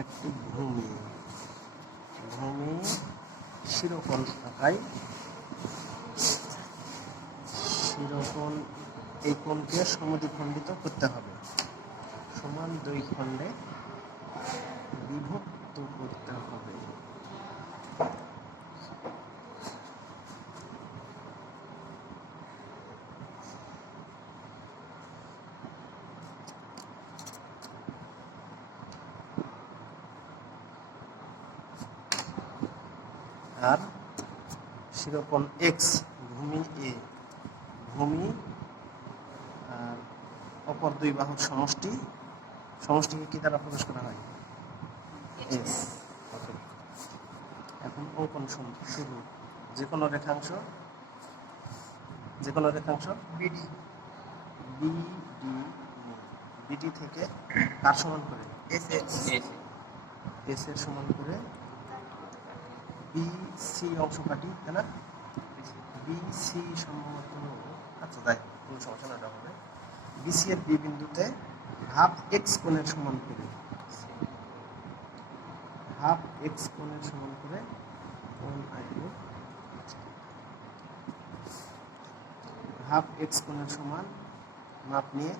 একটি ভূমি শিরোকোণ আঁকায়। শিরোকোণ এই কোণকে সমদ্বিখণ্ডিত করতে হবে, সমান দুই খণ্ডে বিভক্ত করতে হবে। আর শিরোকোণ এক্স ভূমি এ, ভূমি আর অপর দুই বাহুর সমষ্টিকে কি দ্বারা প্রকাশ করা হয়? এস। ওকে, এখন অঙ্কন শুরু। যে কোনো রেখাংশ বিডি বিডি থেকে কার সমান করে? এস এর সমান করে বি সি অংশ কাটি, তাই না? বি সি সম্ভবত, আচ্ছা যাই কোনো সমস্যা না, হবে বিসি এর বি বিন্দুতে হাফ এক্স কোণের সমান করে, হাফ এক্স কোণের সমান করে কোণ আসবে, হাফ এক্স কোণের সমান মাপ নিয়ে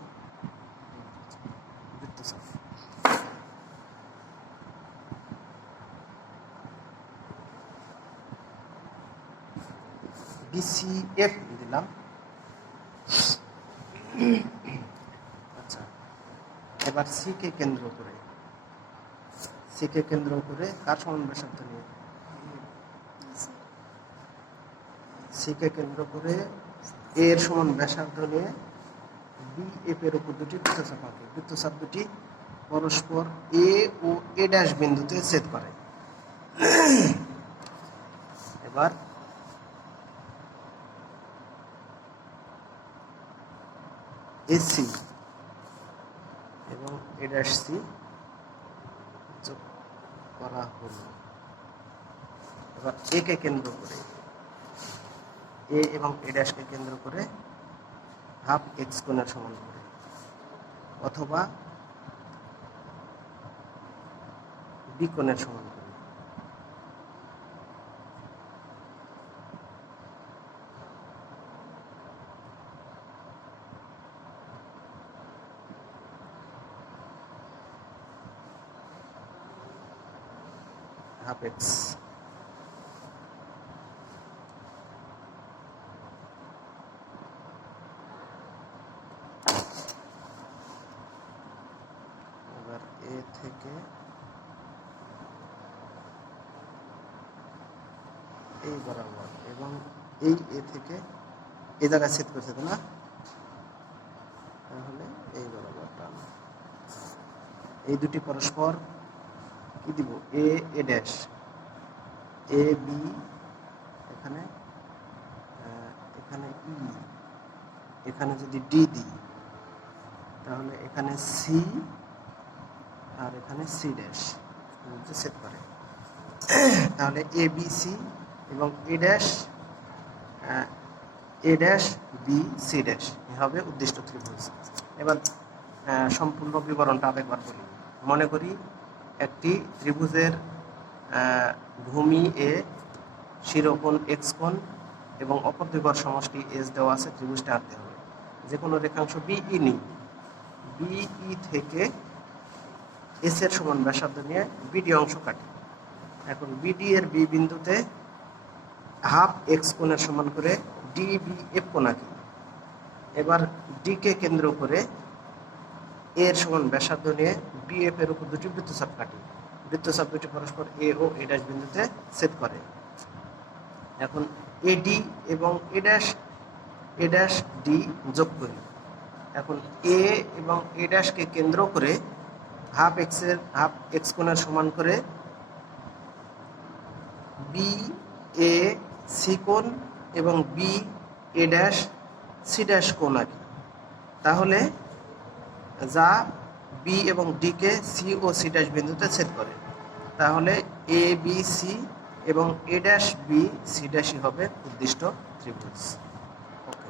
বৃত্তচাপ। বিসিএফ দিলাম। আচ্ছা, এবার সি কে কেন্দ্র করে কার সমান ব্যাসার্ধ নিয়ে? সি কে কেন্দ্র করে এর সমান ব্যাসার্ধ নিয়ে বি এফ এর উপর দুটি বৃত্তচাপ আঁকে। বৃত্তচাপ দুটি পরস্পর এ ও এ ড্যাশ বিন্দুতে ছেদ করে। এবার এসি এবং এ ড্যাশ সি যোগ করা হলো। এবার এ কে কেন্দ্র করে, এ এবং এ ড্যাশকে কেন্দ্র করে হাফ এক্স কোণের সমান করে, অথবা বি কোণের সমান করে। হাফ এক্স এ থেকে এই বরাবর এবং এই এ থেকে এই জায়গায় ছেদ করছে না, তাহলে এই বরাবর টান। এই দুটি পরস্পর কি দিব? এ এ ড্যাশ, এ বি, এখানে ই, এখানে যদি ডি দিই তাহলে এখানে সি আর এখানে সি ড্যাশ সেট করে। তাহলে এ বি সি এবং a dash B C dash হবে উদ্দিষ্ট ত্রিভুজ। এবার সম্পূর্ণ বিবরণটা আরেকবার বলি। মনে করি একটি ত্রিভুজের ভূমি এ, শিরোকোণ এক্স কোণ এবং অপর দুই বাহুর সমষ্টি এস দেওয়া আছে। ত্রিভুজটা আঁকতে হবে। যে কোনো রেখাংশ বিই নিই, বিই থেকে এস এর সমান ব্যাসার্ধ নিয়ে বিডি অংশ কাটি। এখন বিডি এর বি বিন্দুতে হাফ এক্স কোণের সমান করে ডিবি এফ কোণ আঁকি। এবার ডি কে কেন্দ্র করে এর সমান ব্যাসার্ধ নিয়ে বিএফ এর উপর দুটি বৃত্তচাপ কাটি। বৃত্তচাপ দুটি পরস্পর এ ও এ ড্যাশ বিন্দুতে ছেদ করে। এখন এডি এবং এ ড্যাশ ডি যোগ করি। এখন এ এবং এ ড্যাশকে কেন্দ্র করে হাফ এক্স কোণের সমান করে বি এ সি কোণ এবং B a dash C dash কোণ আঁকি। তাহলে যা বি এবং ডি কে সি ও সি ড্যাশ বিন্দুতে ছেদ করে। তাহলে এ বি সি এবং এ ড্যাশ বি সি ড্যাশই হবে উদ্দিষ্ট ত্রিভুজ। ওকে,